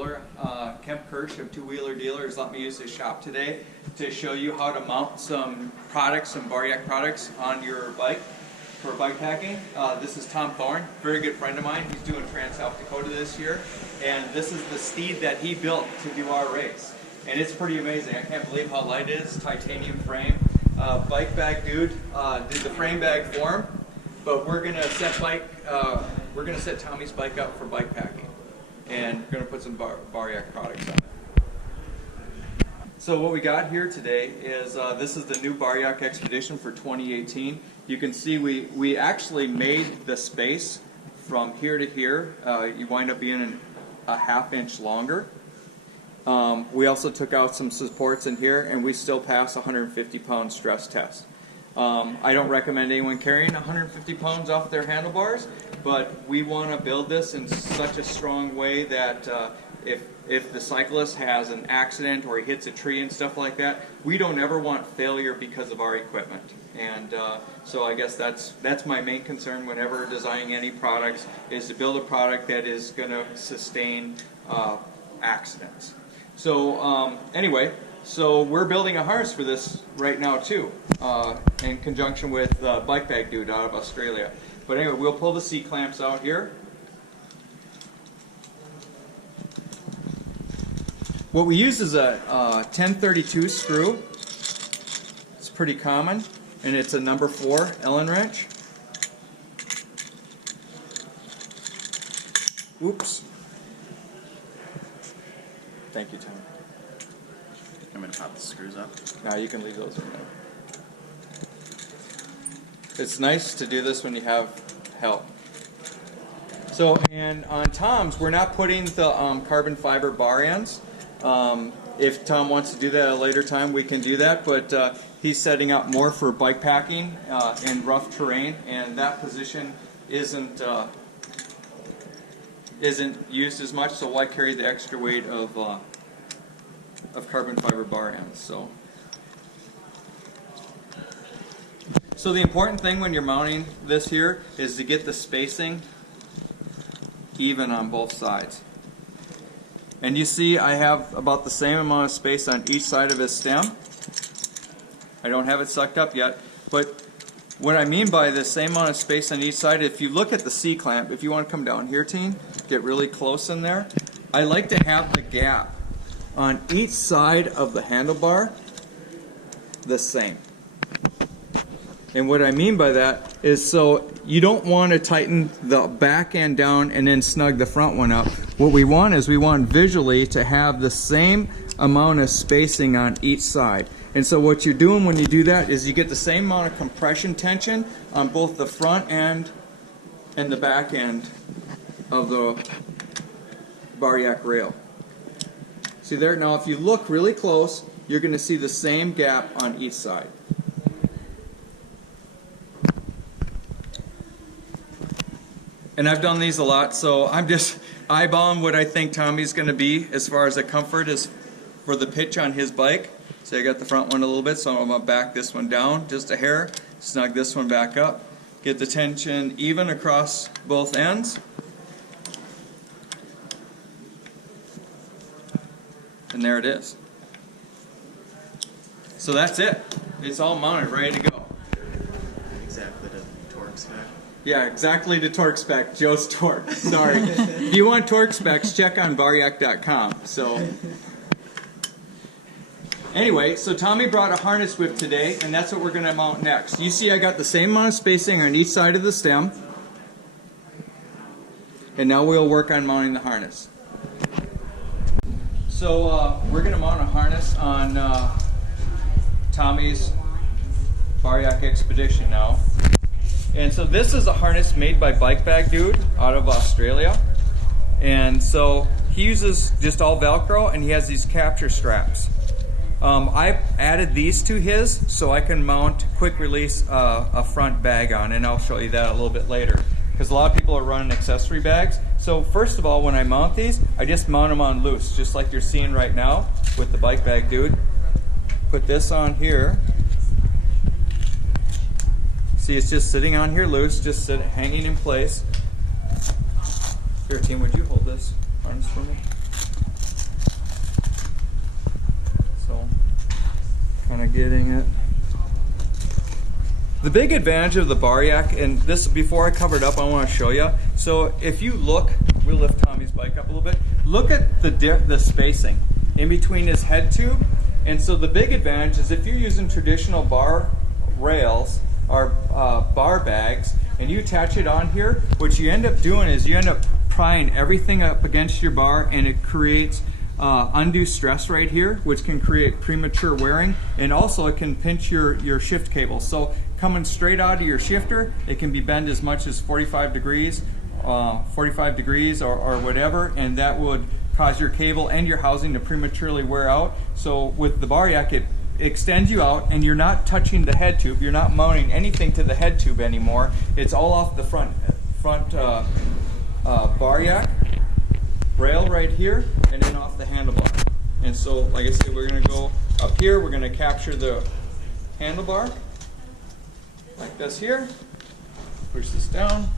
dealer, Kemp Kirsch of Two Wheeler Dealers, let me use his shop today to show you how to mount some products, some BARYAK products on your bike for bike packing. This is Tom Thorne, very good friend of mine. He's doing Trans-South Dakota this year, and this is the steed that he built to do our race. And it's pretty amazing. I can't believe how light it is. Titanium frame. Bike bag dude did the frame bag for him, but we're gonna set Tommy's bike up for bike packing, and we're gonna put some BARYAK products on it. So what we got here today is this is the new BARYAK Expedition for 2018. You can see we actually made the space from here to here. You wind up being a ½ inch longer. We also took out some supports in here, and we still pass a 150-pound stress test. I don't recommend anyone carrying 150 pounds off their handlebars, but we want to build this in such a strong way that if the cyclist has an accident or he hits a tree and stuff like that, we don't ever want failure because of our equipment. And so I guess that's my main concern whenever designing any products, is to build a product that is going to sustain accidents. So anyway, so we're building a harness for this right now too, in conjunction with Bike Bag Dude out of Australia. But anyway, we'll pull the C-clamps out here. What we use is a 1032 screw. It's pretty common, and it's a number 4 Allen wrench. Oops. Thank you, Tom. I'm going to pop the screws up. No, you can leave those in there. It's nice to do this when you have help. So, and on Tom's, we're not putting the carbon fiber bar ends. If Tom wants to do that at a later time, we can do that, but he's setting up more for bike packing in rough terrain, and that position isn't used as much, so why carry the extra weight of carbon fiber bar ends? So the important thing when you're mounting this here is to get the spacing even on both sides. And you see I have about the same amount of space on each side of his stem. I don't have it sucked up yet, but what I mean by the same amount of space on each side, if you look at the C-clamp, if you want to come down here, team, get really close in there, I like to have the gap on each side of the handlebar the same. And what I mean by that is, so you don't want to tighten the back end down and then snug the front one up. What we want is we want visually to have the same amount of spacing on each side. And so what you're doing when you do that is you get the same amount of compression tension on both the front end and the back end of the BARYAK rail. See there? Now if you look really close, you're going to see the same gap on each side. And I've done these a lot, so I'm just eyeballing what I think Tommy's going to be as far as the comfort is for the pitch on his bike. So I got the front one a little bit, so I'm going to back this one down just a hair, snug this one back up, get the tension even across both ends. And there it is. So that's it. It's all mounted, ready to go. Exactly to torque spec. Yeah, exactly to torque spec. Joe's torque. Sorry. If you want torque specs, check on baryak.com. So anyway, so Tommy brought a harness whip today, and that's what we're going to mount next. You see I got the same amount of spacing on each side of the stem. And now we'll work on mounting the harness. So we're going to mount a harness on Tommy's BARYAK Expedition now. And so this is a harness made by Bike Bag Dude out of Australia. And so he uses just all Velcro, and he has these capture straps. I added these to his so I can mount quick release a front bag on, and I'll show you that a little bit later, because a lot of people are running accessory bags. So first of all, when I mount these, I just mount them on loose, just like you're seeing right now with the Bike Bag Dude. Put this on here. See, it's just sitting on here loose, just hanging in place. Here, team, would you hold this harness for me? getting it? The big advantage of the BARYAK, and this before I cover it up, I want to show you. So if you look, we'll lift Tommy's bike up a little bit. Look at the spacing in between his head tube. And so the big advantage is if you're using traditional bar rails or bar bags and you attach it on here, what you end up doing is you end up prying everything up against your bar, and it creates undue stress right here, which can create premature wearing, and also it can pinch your shift cable. So coming straight out of your shifter, it can be bent as much as 45 degrees or whatever, and that would cause your cable and your housing to prematurely wear out. So with the BARYAK, it extends you out, and you're not touching the head tube. You're not mounting anything to the head tube anymore. It's all off the front BARYAK rail right here, and then off the handlebar. And so, like I said, we're going to go up here. We're going to capture the handlebar like this here. Push this down.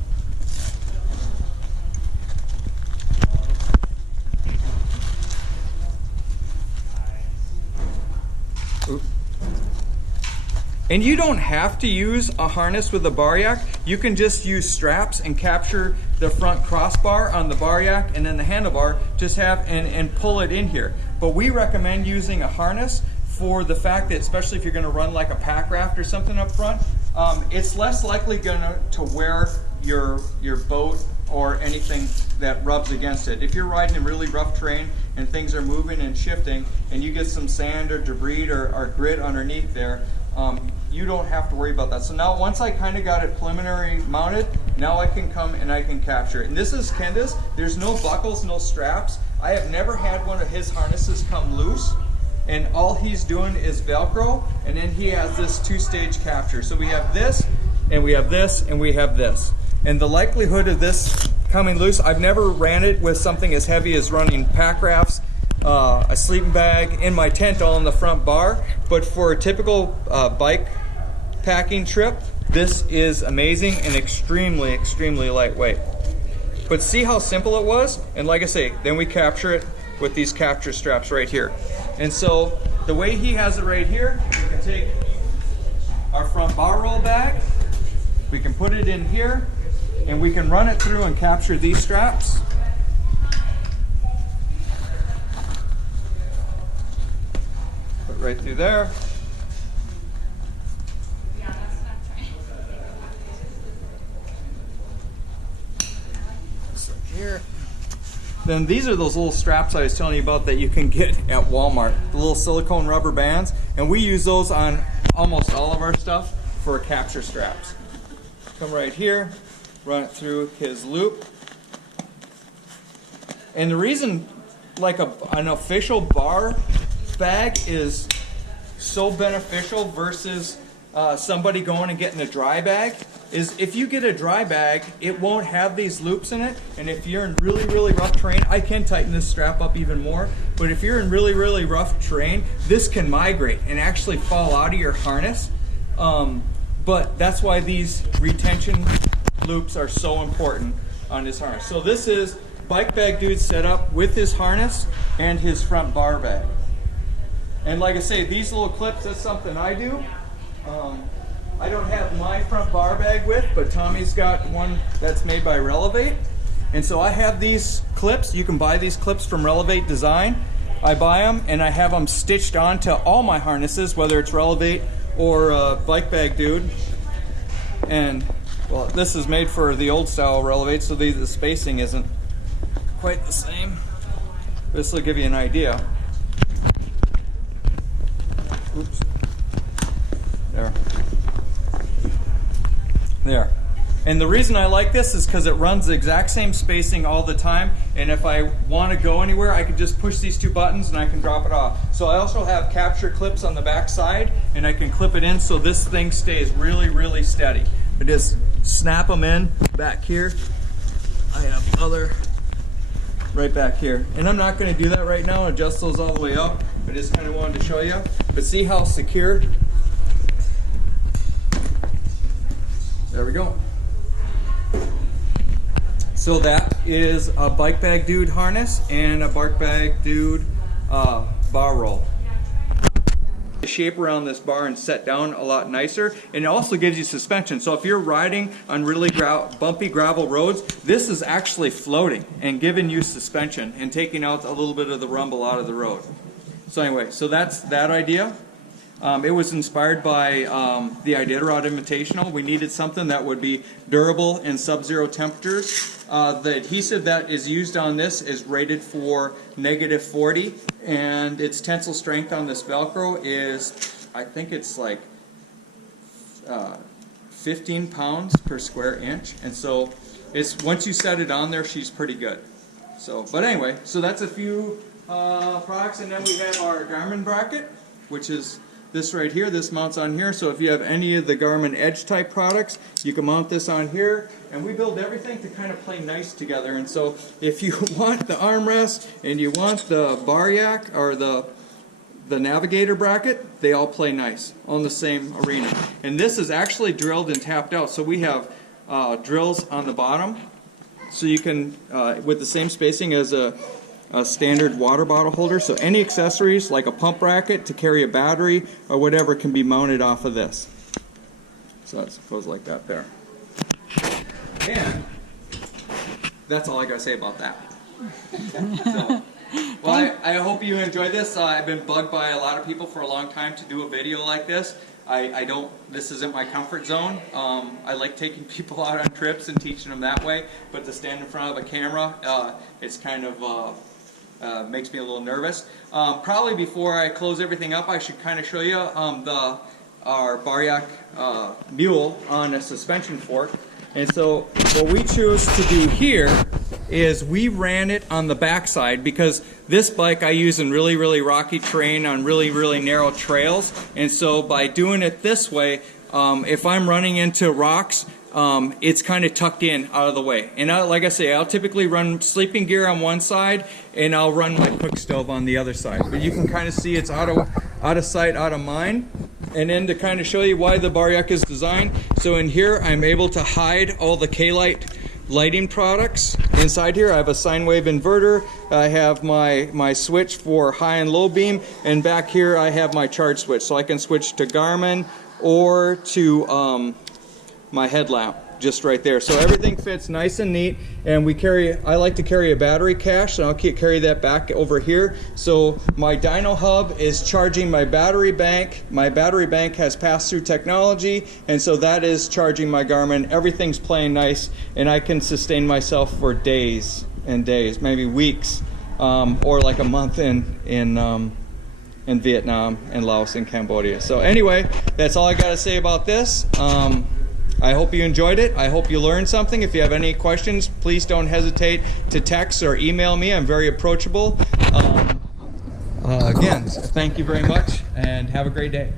Oops. And you don't have to use a harness with a BARYAK. You can just use straps and capture the front crossbar on the BARYAK, and then the handlebar, just have and pull it in here. But we recommend using a harness for the fact that, especially if you're going to run like a pack raft or something up front, it's less likely to wear your boat or anything that rubs against it. If you're riding in really rough terrain and things are moving and shifting, and you get some sand or debris or grit underneath there, you don't have to worry about that. So now, once I kind of got it preliminary mounted, now I can come and I can capture it. And this is Kenda's. There's no buckles, no straps. I have never had one of his harnesses come loose, and all he's doing is Velcro, and then he has this two-stage capture. So we have this, and we have this, and we have this. And the likelihood of this coming loose, I've never ran it with something as heavy as running pack rafts, a sleeping bag, in my tent all in the front bar. But for a typical bike packing trip, this is amazing and extremely, extremely lightweight. But see how simple it was? And like I say, then we capture it with these capture straps right here. And so the way he has it right here, we can take our front bar roll bag, we can put it in here, and we can run it through and capture these straps. Put right through there. Here. Then these are those little straps I was telling you about that you can get at Walmart, the little silicone rubber bands, and we use those on almost all of our stuff for capture straps. Come right here, run it through his loop. And the reason like an official bar bag is so beneficial versus somebody going and getting a dry bag is if you get a dry bag, it won't have these loops in it. And if you're in really, really rough terrain, I can tighten this strap up even more, but if you're in really, really rough terrain, this can migrate and actually fall out of your harness. But that's why these retention loops are so important on this harness. So this is Bike Bag Dude set up with his harness and his front bar bag. And like I say, these little clips, that's something I do. I don't have my front bar bag with, but Tommy's got one that's made by Relevate. And so I have these clips. You can buy these clips from Relevate Design. I buy them and I have them stitched onto all my harnesses, whether it's Relevate or Bike Bag Dude. And well, this is made for the old style Relevate, so the spacing isn't quite the same. This will give you an idea. Oops. There. There. And the reason I like this is because it runs the exact same spacing all the time, and if I want to go anywhere, I can just push these two buttons and I can drop it off. So I also have capture clips on the back side, and I can clip it in so this thing stays really, really steady. I just snap them in back here. I have other right back here. And I'm not going to do that right now, adjust those all the way up. I just kind of wanted to show you. But see how secure? There we go. So that is a Bike Bag Dude harness and a Bike Bag Dude bar roll. the shape around this bar and set down a lot nicer, and it also gives you suspension. So if you're riding on really bumpy gravel roads, this is actually floating and giving you suspension and taking out a little bit of the rumble out of the road. So anyway, so that's that idea. It was inspired by the Iditarod Invitational. We needed something that would be durable in sub-zero temperatures. The adhesive that is used on this is rated for -40, and its tensile strength on this Velcro is, I think it's like 15 pounds per square inch, and so it's once you set it on there, she's pretty good. So, but anyway, so that's a few products, and then we have our Garmin bracket, which is this right here. This mounts on here, so if you have any of the Garmin Edge type products, you can mount this on here, and we build everything to kind of play nice together. And so if you want the armrest and you want the BARYAK or the Navigator bracket, they all play nice on the same arena. And this is actually drilled and tapped out, so we have drills on the bottom, so you can with the same spacing as a standard water bottle holder, so any accessories like a pump bracket to carry a battery or whatever can be mounted off of this. So it goes like that there. And that's all I gotta say about that. So, well, I hope you enjoyed this. I've been bugged by a lot of people for a long time to do a video like this. This isn't my comfort zone. I like taking people out on trips and teaching them that way, but to stand in front of a camera, it's kind of makes me a little nervous. Probably before I close everything up, I should kind of show you our BARYAK mule on a suspension fork. And so what we choose to do here is we ran it on the backside, because this bike I use in really, really rocky terrain on really, really narrow trails. And so by doing it this way, if I'm running into rocks, it's kind of tucked in out of the way. And like I say, I'll typically run sleeping gear on one side and I'll run my cook stove on the other side. But you can kind of see it's out of sight, out of mind. And then to kind of show you why the BARYAK is designed, so in here I'm able to hide all the K-Lite lighting products. Inside here I have a sine wave inverter, I have my switch for high and low beam, and back here I have my charge switch, so I can switch to Garmin or to my headlamp just right there. So everything fits nice and neat, and I like to carry a battery cache, so I'll carry that back over here. So my dyno hub is charging my battery bank. My battery bank has pass-through technology, and so that is charging my Garmin. Everything's playing nice, and I can sustain myself for days and days, maybe weeks, or like a month in Vietnam and Laos and Cambodia. So anyway, that's all I got to say about this. I hope you enjoyed it. I hope you learned something. If you have any questions, please don't hesitate to text or email me. I'm very approachable. Again, thank you very much, and have a great day.